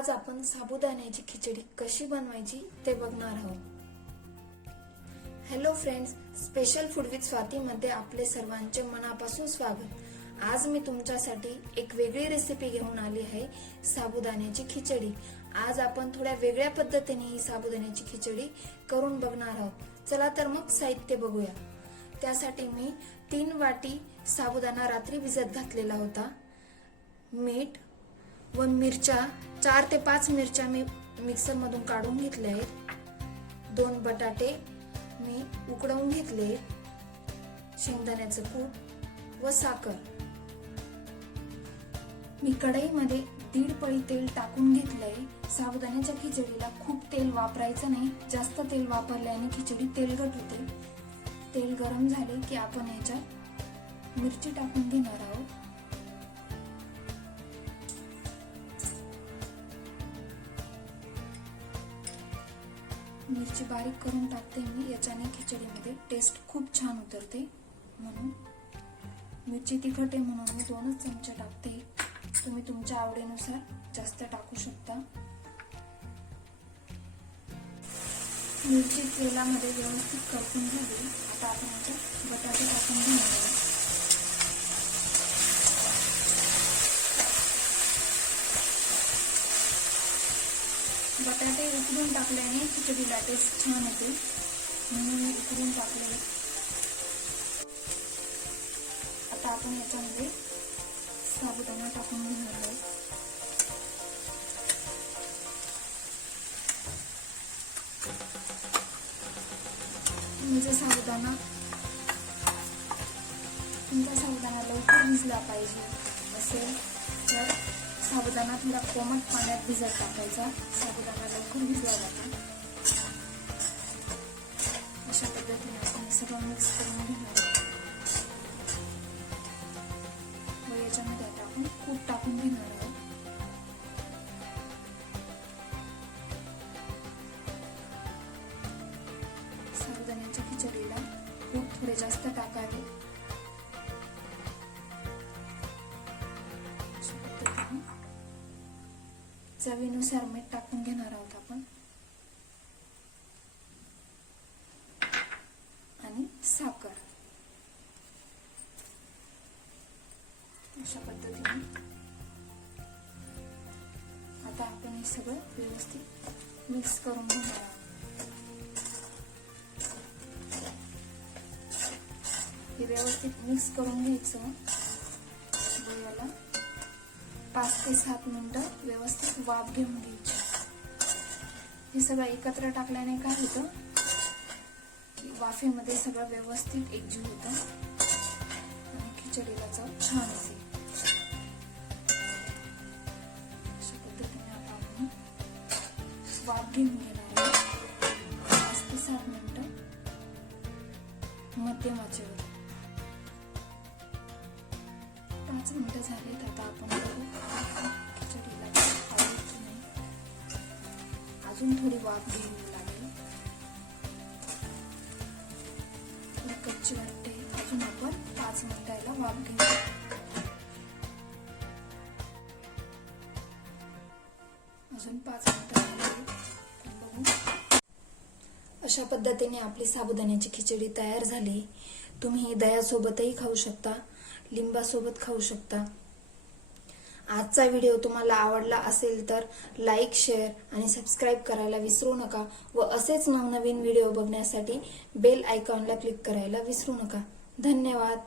आज आपण साबुदाण्याची खिचडी कशी बनवायची ते बघणार आहोत। Hello friends, special food with Swati मध्ये आपले सर्वांचे मनापासून स्वागत। आज मी तुमच्यासाठी एक वेगळी रेसिपी घेऊन आली आहे, साबुदाण्याची खिचडी। आज आपण थोड्या वेगळ्या पद्धतीने ही साबुदाण्याची खिचडी करून बघणार आहोत। चला तर मग साहित्य बघूया। त्यासाठी मी 3 वाटी साबुदाणा रात्री भिजत घातलेला होता, मीठ व मिरच्या 4 ते 5 मिरच्या मी मिक्सर मधून काढून घेतले आहेत, 2 बटाटे मी उकडवून घेतले, शेंगदाण्याचं कूट व साखर। मी कढईमध्ये 1.5 पळी तेल टाकून घेतलंय। साबुदाण्याच्या खिचडीला खूप तेल वापरायचं नाही, जास्त तेल वापरल्याने खिचडी तेलकट होते। तेल गरम झाले की आपण याच्यात मिरची टाकून घेणार आहोत। मिरची बारीक करून टाकते मी, याच्याने खिचडीमध्ये टेस्ट खूप छान उतरते। म्हणून मिरची तिखट आहे म्हणून मी 2च चमचे टाकते, तुम्ही तुमच्या आवडीनुसार जास्त टाकू शकता। मिरची तेलामध्ये व्यवस्थित परतून घ्यावी। आता आपण याच्यात बटाटे टाकून घेणार आहोत। बटाटे उकडून टाकल्याने खिचडीला टेस्ट छान येते, म्हणून मी उकडून टाकले। आता आपण याच्यामध्ये साबुदाणा टाकून घेणार आहोत। तुमचा साबुदाणा लवकर भिजला पाहिजे असेल तर साबुदाणा थोडा कोमट पाण्यात भिजत टाकायचा, साबुदाणा लवकर भिजला जातो। अशा पद्धतीने आपण सगळं मिक्स करून घेणार व याच्यामध्ये आता आपण कूट टाकून घेणार आहोत। साबुदाण्याच्या खिचडीला कूट थोडे जास्त टाकावे। चवीनुसार मीठ टाकून घेणार आहोत आपण आणि साखर। अशा पद्धतीने आता आपण हे सगळं व्यवस्थित मिक्स करून घेणार आहोत। हे व्यवस्थित मिक्स करून घ्यायचं व याला 5 ते 7 मिनिटं व्यवस्थित वाफ घेऊन घ्यायची। हे सगळं एकत्र टाकल्याने काय होतं की वाफेमध्ये सगळं व्यवस्थित एकजीव होतं आणि खिचडीला चव छान येते। अशा पद्धतीने आता आपण वाफ घेऊन घेणार आहोत 5 ते 7 मिनिटं मध्यम आचेवर। 5 मिनिटं झालीत, आता आपण खिचडीला आवडत नाही, अजून थोडी वाफ घ्यावी लागेल, थोडी कच्ची वाटते, अजून आपण 5 मिनिटाला वाफ घेऊ। अजून 5 मिनिटं बघू। अशा पद्धतीने आपली साबुदाण्याची खिचडी तयार झाली। तुम्ही दह्यासोबतही खाऊ शकता, लिंबासोबत खाऊ शकता। आजचा व्हिडिओ तुम्हाला आवडला असेल तर लाईक, शेअर आणि सबस्क्राईब करायला विसरू नका व असेच नवनवीन व्हिडिओ बघण्यासाठी बेल आयकॉनला क्लिक करायला विसरू नका। धन्यवाद।